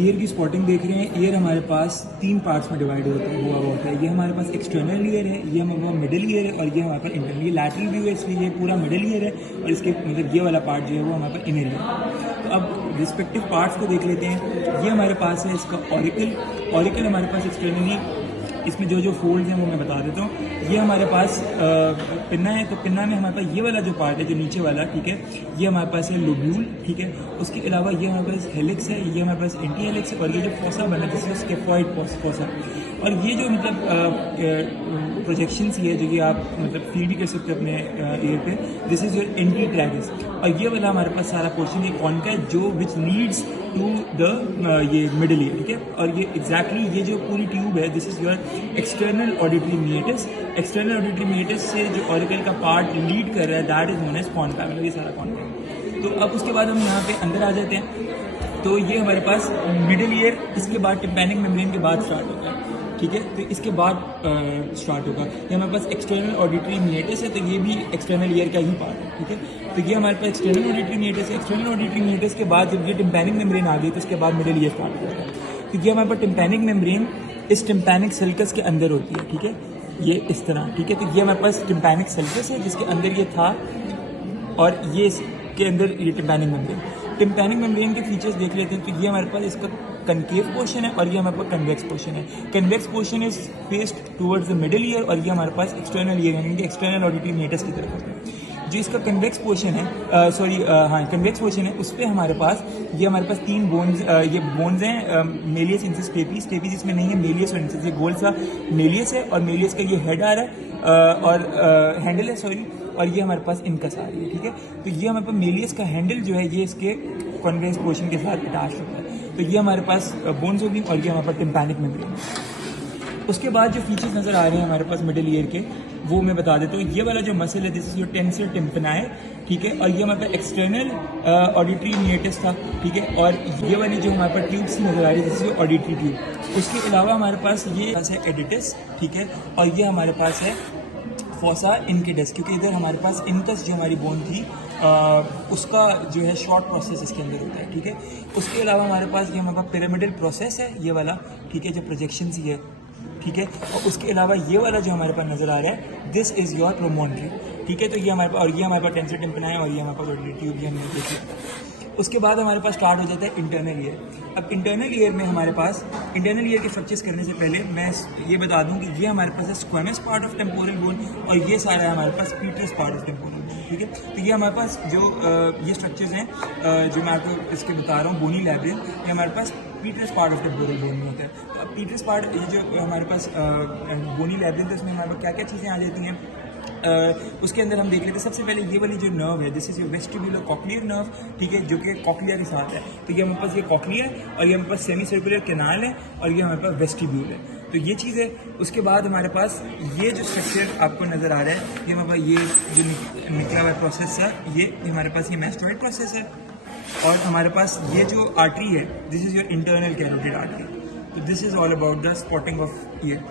Year की spotting देख रहे हैं। ईयर हमारे पास 3 पार्ट्स में डिवाइड हुआ होता है। ये हमारे पास एक्सटर्नल ईयर है, ये हमारे पास मिडिल ईयर है और ये हमारे पास इंटरनल। ये लैटरल व्यू है इसलिए ये पूरा मिडिल ईयर है और इसके मतलब ये वाला पार्ट जो है वो हमारे पास इनर ईयर है। तो अब रिस्पेक्टिव पार्ट्स को देख लेते हैं। ये हमारे पास है इसका ऑरिकल हमारे पास एक्सटर्नली, इसमें जो जो फोल्ड्स हैं वो मैं बता देता हूँ। ये हमारे पास पिन्ना है, तो पिन्ना में हमारे पास ये वाला जो पार्ट है जो नीचे वाला, ठीक है, ये हमारे पास है लोब्यूल, ठीक है। उसके अलावा ये हमारे पास हेलिक्स है, ये हमारे पास एंटी हेलिक्स है और ये जो फोसा बना है जिसमें स्केफॉइड फोसा। और ये जो मतलब प्रोजेक्शंस ये है जो कि आप मतलब फील भी कर सकते हो अपने ईयर पे, दिस इज योर एंटी ट्रैगिस। और ये वाला हमारे पास सारा पोर्शन ये कौन का है जो विच लीड्स टू द ये मिडिल ईयर, ठीक है। और ये एग्जैक्टली ये जो पूरी ट्यूब है this is your external auditory meatus. External auditory meatus से जो ऑरिकल का पार्ट लीड कर रहा है that is known as concha, मतलब ये सारा कॉन्का है। तो अब उसके बाद हम यहाँ पे अंदर आ जाते हैं। तो ये हमारे पास मिडिल ईयर, इसके बाद टिम्पैनिक मेम्ब्रेन के बाद स्टार्ट होता है, ठीक है। तो इसके बाद स्टार्ट होगा ये हमारे पास एक्सटर्नल ऑडिटरी मीएटस है, तो ये भी एक्सटर्नल ईयर का ही पार्ट है, ठीक है। तो ये हमारे पास एक्सटर्नल ऑडिटरी मीएटस है। एक्सटर्नल ऑडिटरी मीएटस के बाद जब ये टिम्पैनिक मेम्ब्रेन आ गई तो उसके बाद मिडिल ईयर स्टार्ट होगा। तो ये हमारे पास टिम्पैनिक मेम्ब्रेन इस टिम्पैनिक सल्कस के अंदर होती है, ठीक है, ये इस तरह, ठीक है। तो ये हमारे पास टिम्पैनिक सल्कस है जिसके अंदर ये था और ये इसके अंदर ये टिम्पैनिक मेम्ब्रेन। टिम्पैनिक मेम्ब्रेन के फीचर्स देख लेते हैं। तो ये हमारे पास इसका कनकेव पोर्शन है और ये हमारे पास कन्वेक्स पोर्शन है। Convex portion is faced towards the middle ear और ये हमारे पास एक्सटर्नल ईयर यानी कि एक्सटर्नल ऑडिटरी मीएटस की तरफ होता है। जो इसका कन्वेक्स पोर्शन है कन्वेक्स पोर्शन है उस पर हमारे पास ये हमारे पास 3 बोन्स ये बोन्स हैं, मेलियस इंसिस स्टेपीज इसमें नहीं है, मेलियस और इंसिस, ये गोल सा मेलियस है और मेलियस का ये हेड आ रहा है और हैंडल है सॉरी, और ये हमारे पास इनकस आ रही है, ठीक है। तो ये हमारे पास मेलियस का हैंडल जो है ये इसके कन्वेक्स पोर्शन के साथ अटैच होता है। तो ये हमारे पास बोन्स होगी और ये हमारे पास टिम्पैनिक मेम्ब्रेन। उसके बाद जो फीचर्स नजर आ रहे हैं हमारे पास मिडिल ईयर के वो मैं बता देता हूँ। ये वाला जो मसल है दिस इज योर टेंसर टिम्पनाई, ठीक है। और ये हमारे पास एक्सटर्नल ऑडिटरी मीएटस था, ठीक है। और ये वाली जो हमारे पास ट्यूब्स नजर आ रही है this is your auditory tube. उसके अलावा हमारे पास ये है एडिटस, ठीक है। और ये हमारे पास है फोसा इनकेडस, क्योंकि इधर हमारे पास इनकस जो हमारी बोन थी उसका जो है शॉर्ट प्रोसेस इसके अंदर होता है, ठीक है। उसके अलावा हमारे पास ये हमारे पास पिरामिडल प्रोसेस है ये वाला, ठीक है, जो प्रोजेक्शन ही है, ठीक है। और उसके अलावा ये वाला जो हमारे पास नजर आ रहा है दिस इज योर प्रोमोनरी, ठीक है। तो ये हमारे पास और ये हमारे पास टेंसर टिम्पनाई और ये हमारे पास ऑडिटरी ट्यूब भी हमने देखी। उसके बाद हमारे पास स्टार्ट हो जाता है इंटरनल ईयर। अब इंटरनल ईयर में हमारे पास इंटरनल ईयर के स्ट्रक्चर्स करने से पहले मैं ये बता दूं कि ये हमारे पास है squamous part of temporal bone और ये सारा है हमारे पास petrous part of temporal bone, ठीक है। तो ये हमारे पास जो ये स्ट्रक्चर्स हैं जो मैं आपको इसके बता रहा हूँ, बोनी लैब्रिन्थ, ये हमारे पास petrous part of temporal bone में होता है। तो अब पीटरस पार्ट ये जो हमारे पास बोनी लैब्रिन्थ है उसमें हमारे पास क्या क्या चीज़ें आ जाती हैं उसके अंदर हम देख लेते हैं। सबसे पहले ये वाली जो नर्व है this is your vestibular cochlear nerve, ठीक है, जो कि कॉक्लिया के साथ है। तो ये हमारे पास ये कॉक्लिया है और ये हमारे पास सेमी सर्कुलर कैनाल है और ये हमारे पास वेस्टिब्यूल है। तो ये चीज़ है। उसके बाद हमारे पास ये जो स्ट्रक्चर आपको नज़र आ रहा है ये हमारे पास ये जो निकला हुआ प्रोसेस है ये हमारे पास ये मैस्टोइड प्रोसेस है। और हमारे पास ये जो आर्टरी है this is your internal carotid artery. तो this is all about the spotting of year.